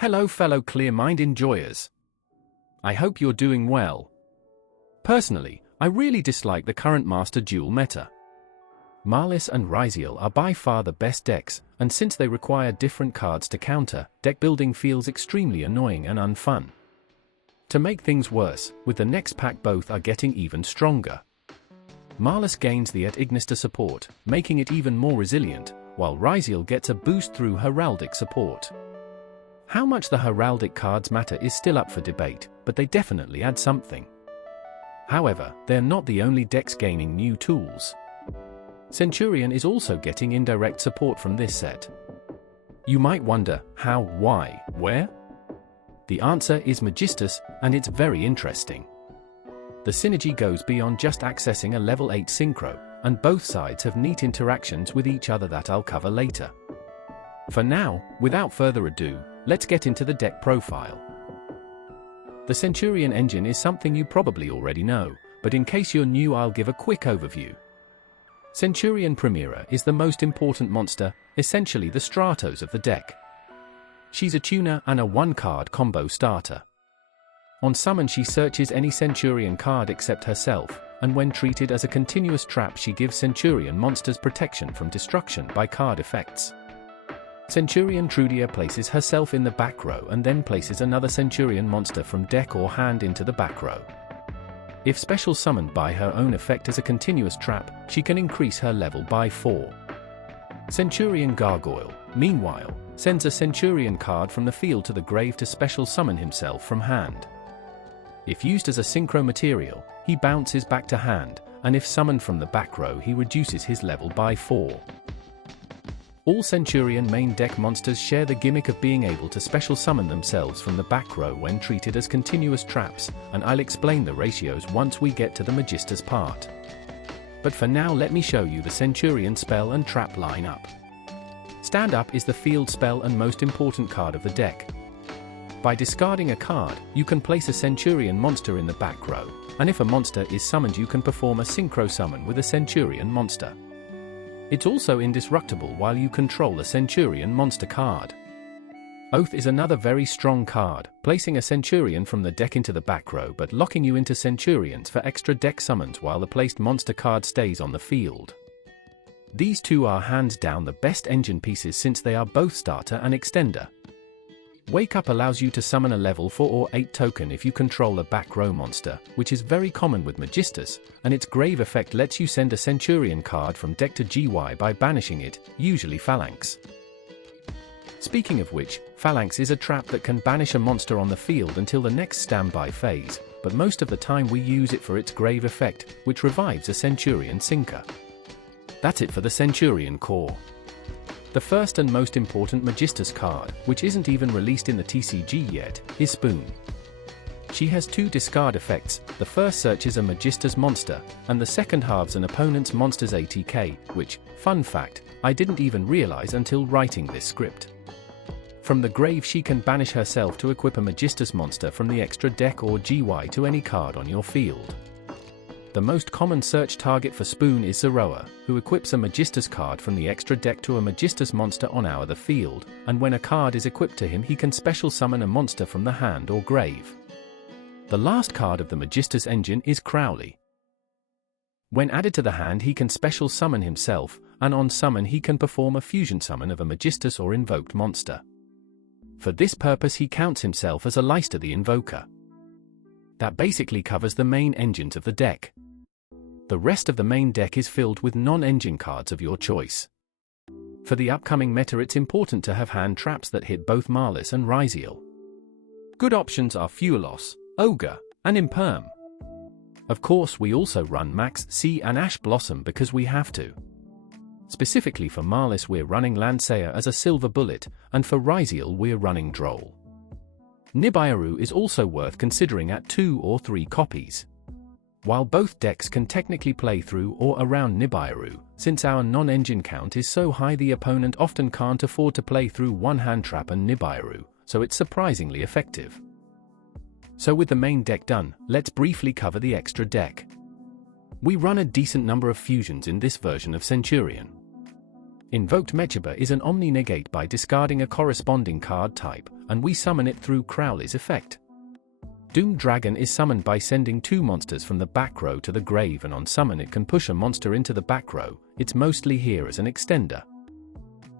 Hello fellow clear mind enjoyers. I hope you're doing well. Personally, I really dislike the current Master Duel meta. Maliss and Ryzeal are by far the best decks, and since they require different cards to counter, deck building feels extremely annoying and unfun. To make things worse, with the next pack both are getting even stronger. Maliss gains the Ignister support, making it even more resilient, while Ryzeal gets a boost through heraldic support. How much the heraldic cards matter is still up for debate, but they definitely add something. However, they're not the only decks gaining new tools. Centurion is also getting indirect support from this set. You might wonder, how, why, where? The answer is Magistus, and it's very interesting. The synergy goes beyond just accessing a level 8 synchro, and both sides have neat interactions with each other that I'll cover later. For now, without further ado, let's get into the deck profile. The Centurion engine is something you probably already know, but in case you're new I'll give a quick overview. Centurion Primera is the most important monster, essentially the Stratos of the deck. She's a tuner and a one-card combo starter. On summon she searches any Centurion card except herself, and when treated as a continuous trap she gives Centurion monsters protection from destruction by card effects. Centurion Trudia places herself in the back row and then places another Centurion monster from deck or hand into the back row. If special summoned by her own effect as a continuous trap, she can increase her level by 4. Centurion Gargoyle, meanwhile, sends a Centurion card from the field to the grave to special summon himself from hand. If used as a synchro material, he bounces back to hand, and if summoned from the back row he reduces his level by 4. All Centurion main deck monsters share the gimmick of being able to special summon themselves from the back row when treated as continuous traps, and I'll explain the ratios once we get to the Magistus part. But for now let me show you the Centurion spell and trap lineup. Stand Up is the field spell and most important card of the deck. By discarding a card, you can place a Centurion monster in the back row, and if a monster is summoned you can perform a synchro summon with a Centurion monster. It's also indestructible while you control a Centurion monster card. Oath is another very strong card, placing a Centurion from the deck into the back row but locking you into Centurions for extra deck summons while the placed monster card stays on the field. These two are hands down the best engine pieces since they are both starter and extender. Wake Up allows you to summon a level 4 or 8 token if you control a back row monster, which is very common with Magistus, and its grave effect lets you send a Centurion card from deck to GY by banishing it, usually Phalanx. Speaking of which, Phalanx is a trap that can banish a monster on the field until the next standby phase, but most of the time we use it for its grave effect, which revives a Centurion sinker. That's it for the Centurion core. The first and most important Magistus card, which isn't even released in the TCG yet, is Spoon. She has 2 discard effects, the first searches a Magistus monster, and the second halves an opponent's monster's ATK, which, fun fact, I didn't even realize until writing this script. From the grave she can banish herself to equip a Magistus monster from the extra deck or GY to any card on your field. The most common search target for Spoon is Zoroa, who equips a Magistus card from the extra deck to a Magistus monster on the field, and when a card is equipped to him he can special summon a monster from the hand or grave. The last card of the Magistus engine is Crowley. When added to the hand he can special summon himself, and on summon he can perform a fusion summon of a Magistus or invoked monster. For this purpose he counts himself as a Leicester the Invoker. That basically covers the main engines of the deck. The rest of the main deck is filled with non-engine cards of your choice. For the upcoming meta it's important to have hand traps that hit both Maliss and Ryzeal. Good options are Fuwaloss, Ogre, and Imperm. Of course we also run Maxx C and Ash Blossom because we have to. Specifically for Maliss we're running Lancear as a silver bullet, and for Ryzeal we're running Droll. Nibiru is also worth considering at 2 or 3 copies. While both decks can technically play through or around Nibiru, since our non-engine count is so high the opponent often can't afford to play through one hand trap and Nibiru, so it's surprisingly effective. So with the main deck done, let's briefly cover the extra deck. We run a decent number of fusions in this version of Centurion. Invoked Mechiba is an Omni-Negate by discarding a corresponding card type, and we summon it through Crowley's effect. Doom Dragon is summoned by sending 2 monsters from the back row to the grave, and on summon it can push a monster into the back row. It's mostly here as an extender.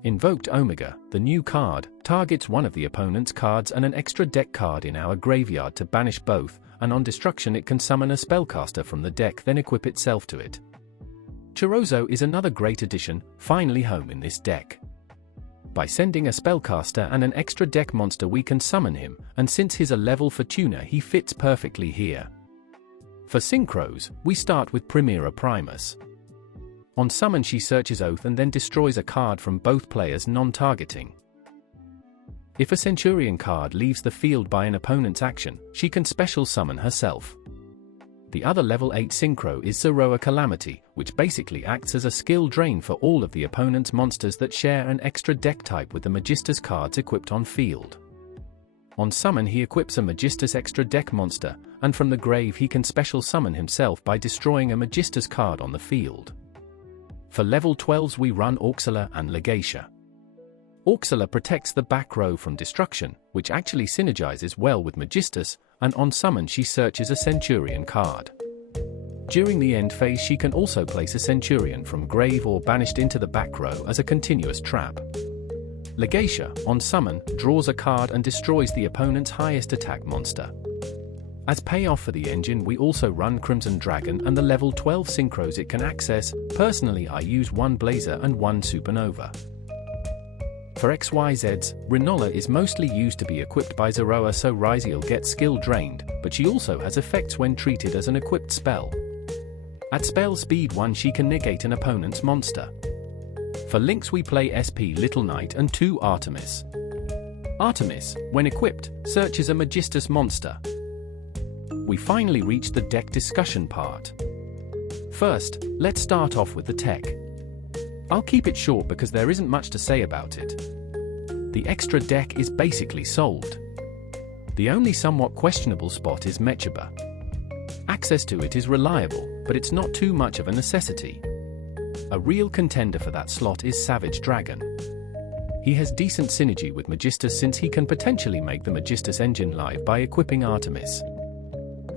Invoked Omega, the new card, targets one of the opponent's cards and an extra deck card in our graveyard to banish both, and on destruction it can summon a spellcaster from the deck, then equip itself to it. Chorozo is another great addition, finally home in this deck. By sending a spellcaster and an extra deck monster we can summon him, and since he's a level for tuner he fits perfectly here. For synchros, we start with Primera Primus. On summon she searches Oath and then destroys a card from both players non-targeting. If a Centurion card leaves the field by an opponent's action, she can special summon herself. The other level 8 synchro is Zoroa Calamity, which basically acts as a skill drain for all of the opponent's monsters that share an extra deck type with the Magistus cards equipped on field. On summon he equips a Magistus extra deck monster, and from the grave he can special summon himself by destroying a Magistus card on the field. For level 12s we run Auxilla and Legacia. Auxilla protects the back row from destruction, which actually synergizes well with Magistus, and on summon she searches a Centurion card. During the end phase she can also place a Centurion from grave or banished into the back row as a continuous trap. Legacia, on summon, draws a card and destroys the opponent's highest attack monster. As payoff for the engine we also run Crimson Dragon and the level 12 synchros it can access. Personally I use 1 Blazer and 1 Supernova. For XYZs, Rinola is mostly used to be equipped by Zoroa so Ryzeal gets skill drained, but she also has effects when treated as an equipped spell. At spell speed 1 she can negate an opponent's monster. For links we play SP Little Knight and 2 Artemis. Artemis, when equipped, searches a Magistus monster. We finally reach the deck discussion part. First, let's start off with the tech. I'll keep it short because there isn't much to say about it. The extra deck is basically solved. The only somewhat questionable spot is Mechiba. Access to it is reliable, but it's not too much of a necessity. A real contender for that slot is Savage Dragon. He has decent synergy with Magistus since he can potentially make the Magistus engine live by equipping Artemis.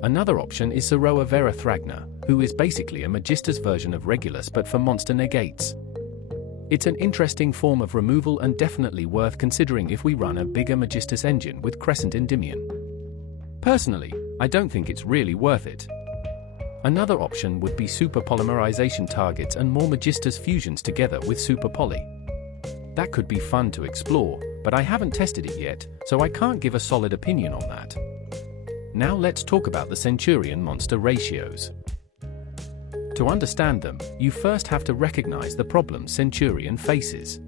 Another option is Zoroa Vera Thragna, who is basically a Magistus version of Regulus but for monster negates. It's an interesting form of removal and definitely worth considering if we run a bigger Magistus engine with Crescent Endymion. Personally, I don't think it's really worth it. Another option would be super polymerization targets and more Magistus fusions together with Super Poly. That could be fun to explore, but I haven't tested it yet, so I can't give a solid opinion on that. Now let's talk about the Centurion monster ratios. To understand them, you first have to recognize the problems Centurion faces.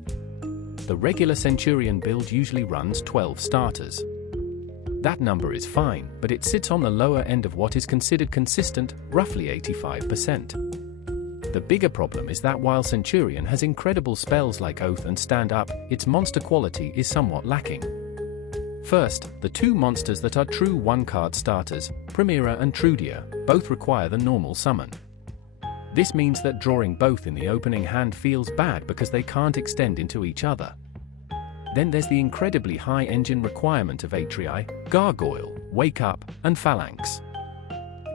The regular Centurion build usually runs 12 starters. That number is fine, but it sits on the lower end of what is considered consistent, roughly 85%. The bigger problem is that while Centurion has incredible spells like Oath and Stand Up, its monster quality is somewhat lacking. First, the 2 monsters that are true 1-card starters, Primera and Trudia, both require the normal summon. This means that drawing both in the opening hand feels bad because they can't extend into each other. Then there's the incredibly high engine requirement of Atrii, Gargoyle, Wake Up, and Phalanx.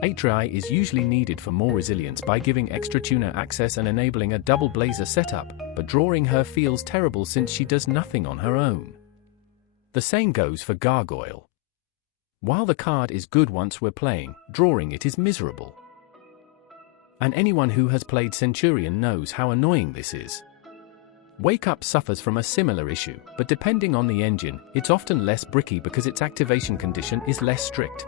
Atrii is usually needed for more resilience by giving extra tuner access and enabling a double Blazer setup, but drawing her feels terrible since she does nothing on her own. The same goes for Gargoyle. While the card is good once we're playing, drawing it is miserable. And anyone who has played Centurion knows how annoying this is. Wake Up suffers from a similar issue, but depending on the engine, it's often less bricky because its activation condition is less strict.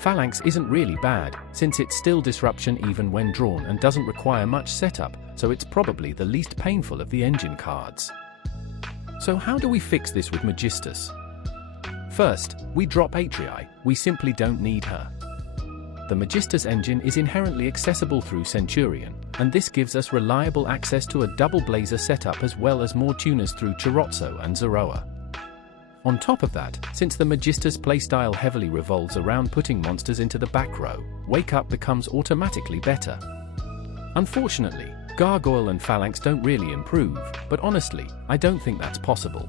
Phalanx isn't really bad, since it's still disruption even when drawn and doesn't require much setup, so it's probably the least painful of the engine cards. So how do we fix this with Magistus? First, we drop Atrii, we simply don't need her. The Magistus engine is inherently accessible through Centurion, and this gives us reliable access to a double Blazer setup as well as more tuners through Chorozo and Zoroa. On top of that, since the Magistus playstyle heavily revolves around putting monsters into the back row, Wake Up becomes automatically better. Unfortunately, Gargoyle and Phalanx don't really improve, but honestly, I don't think that's possible.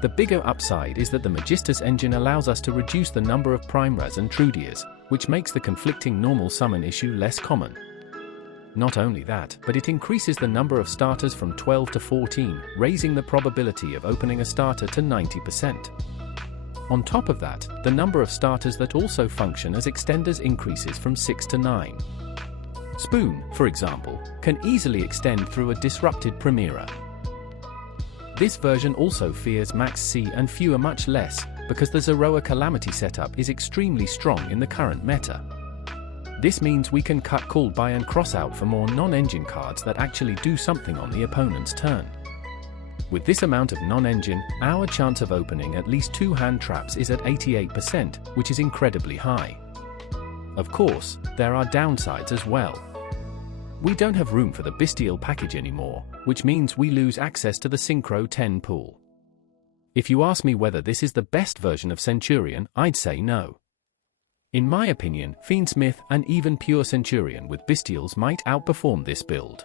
The bigger upside is that the Magistus engine allows us to reduce the number of Primaries and Trudias, which makes the conflicting normal summon issue less common. Not only that, but it increases the number of starters from 12 to 14, raising the probability of opening a starter to 90%. On top of that, the number of starters that also function as extenders increases from 6 to 9. Spoon, for example, can easily extend through a disrupted Primera. This version also fears Maxx C and fewer much less, because the Zoroa Calamity setup is extremely strong in the current meta. This means we can cut call by and cross out for more non-engine cards that actually do something on the opponent's turn. With this amount of non-engine, our chance of opening at least 2 hand traps is at 88%, which is incredibly high. Of course, there are downsides as well. We don't have room for the Bestial package anymore, which means we lose access to the Synchro 10 pool. If you ask me whether this is the best version of Centurion, I'd say no. In my opinion, Fiendsmith and even pure Centurion with Bestials might outperform this build.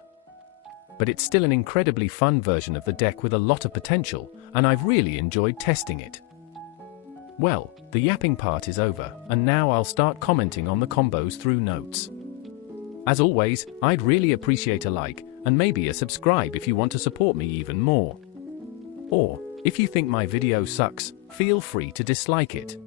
But it's still an incredibly fun version of the deck with a lot of potential, and I've really enjoyed testing it. Well, the yapping part is over, and now I'll start commenting on the combos through notes. As always, I'd really appreciate a like, and maybe a subscribe if you want to support me even more. Or, if you think my video sucks, feel free to dislike it.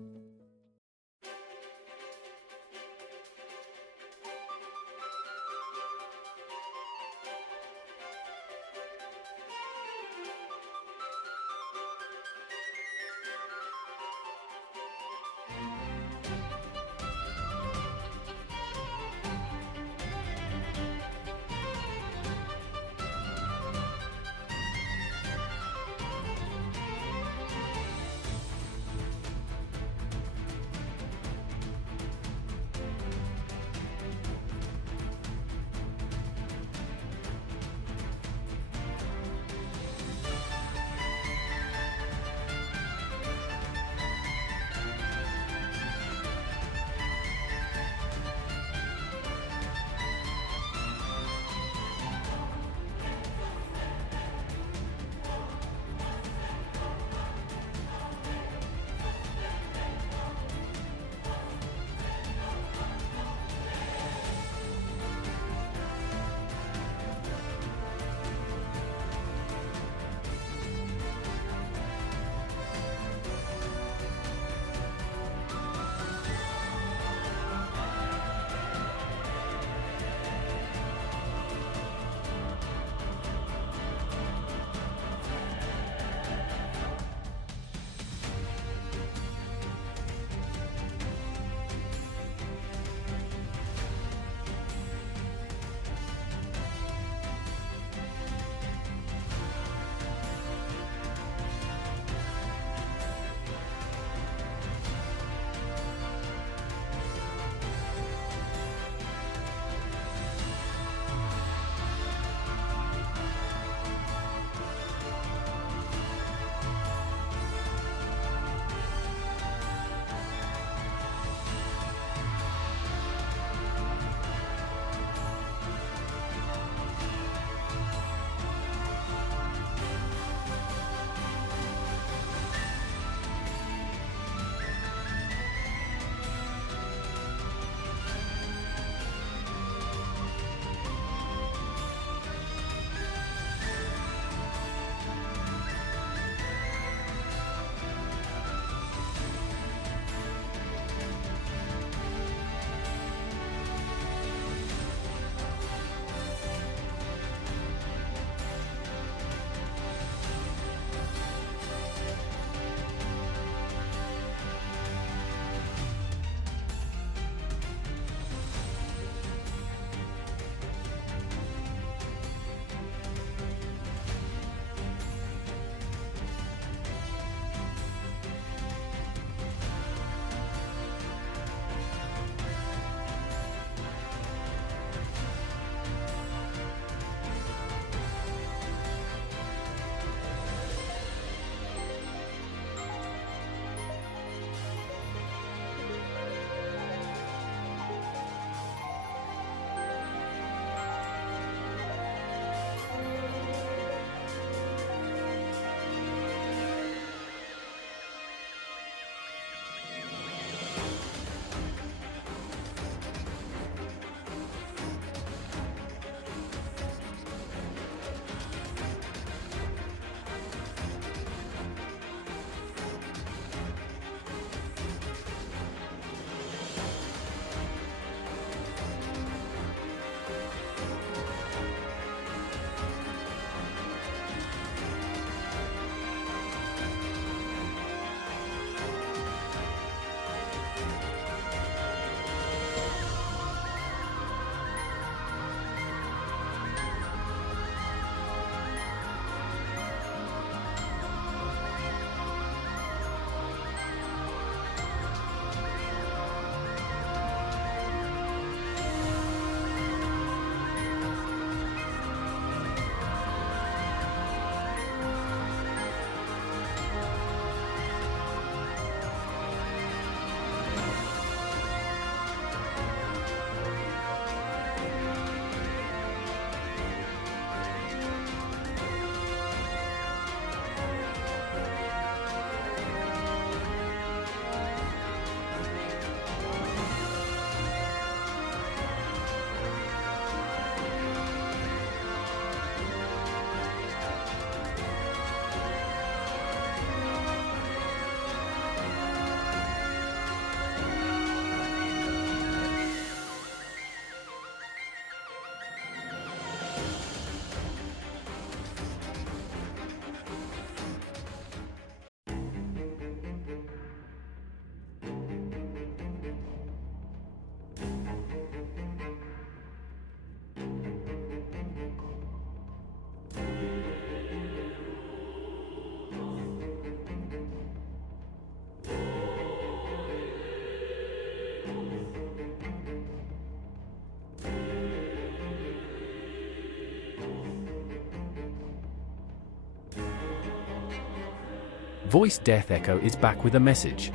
Voice Death Echo is back with a message.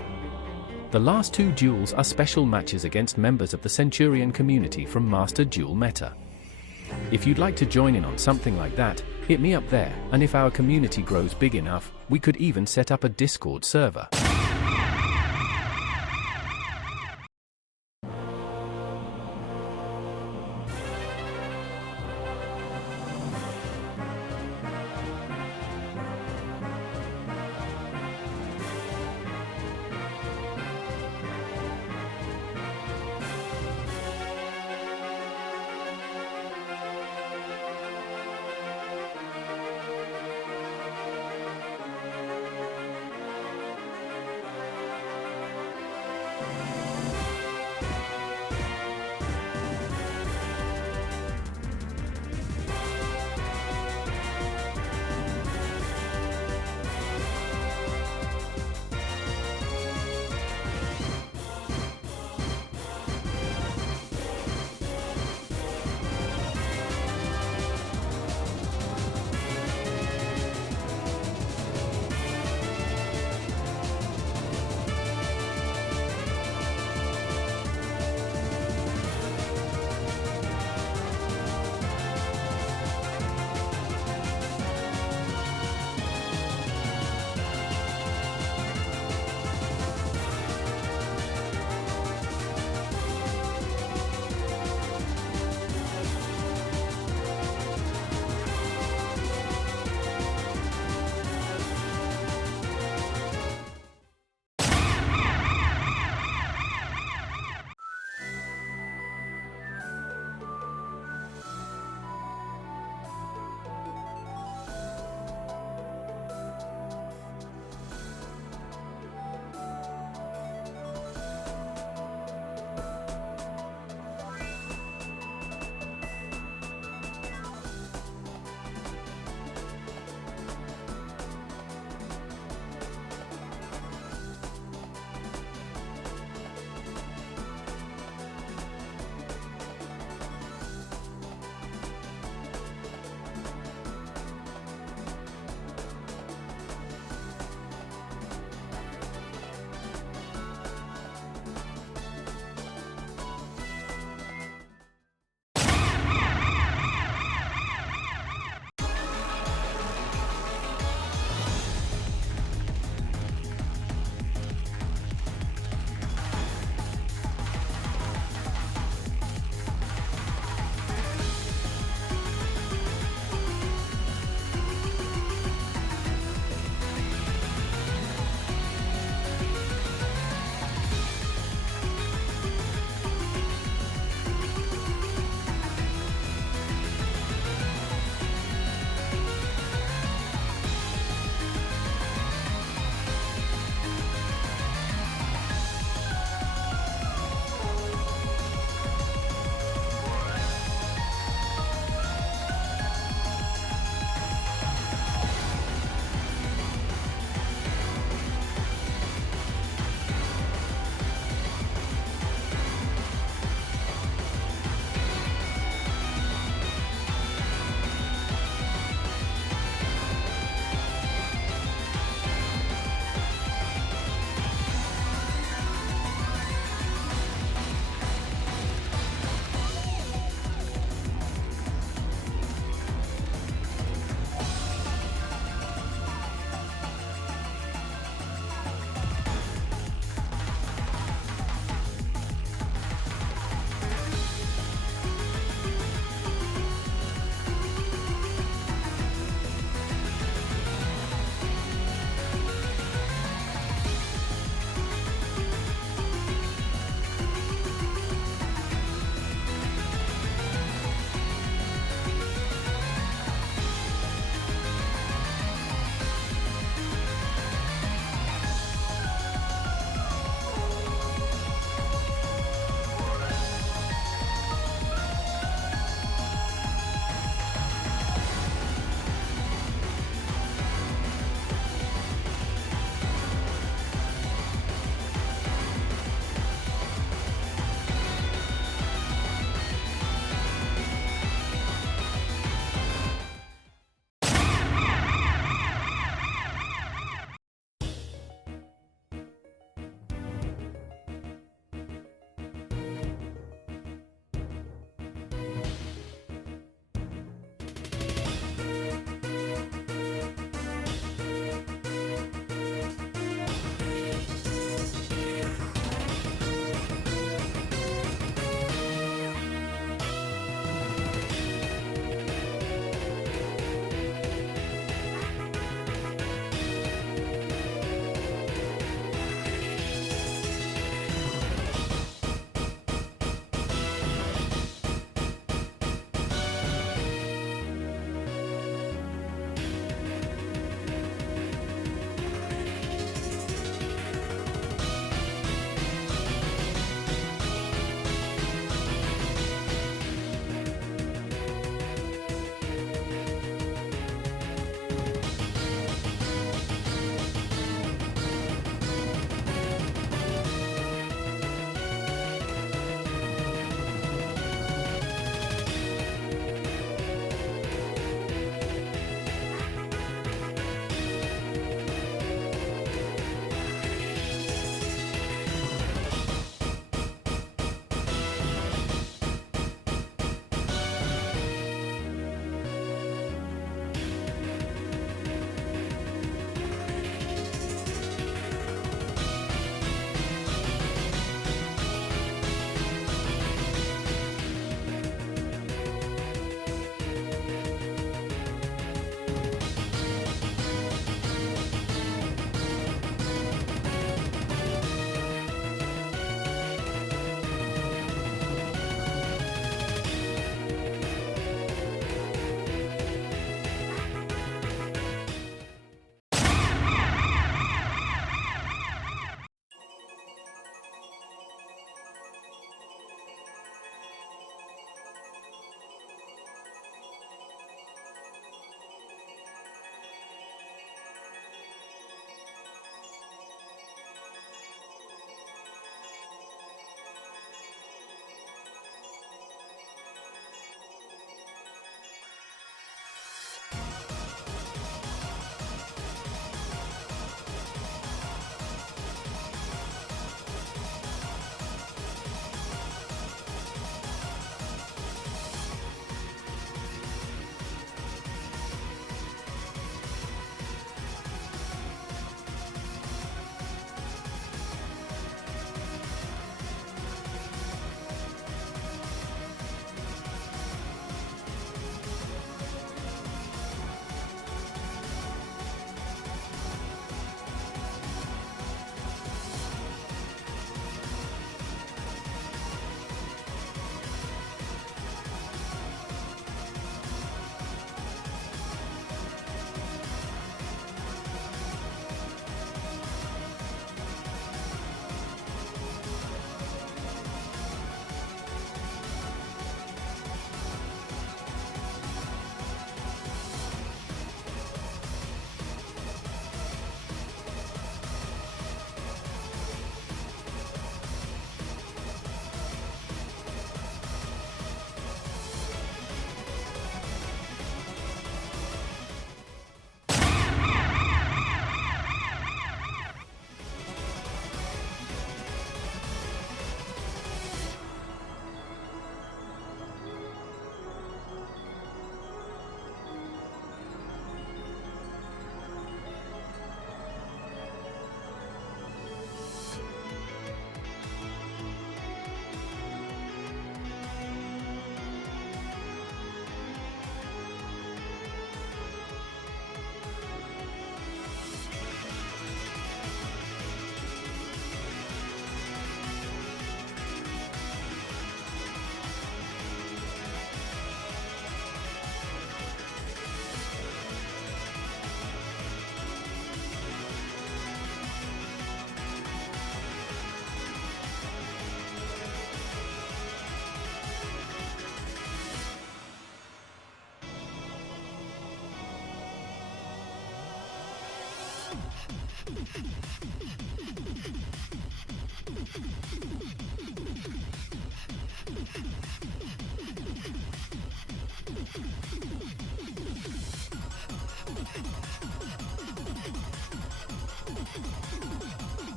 The last 2 duels are special matches against members of the Centurion community from Master Duel Meta. If you'd like to join in on something like that, hit me up there, and if our community grows big enough, we could even set up a Discord server.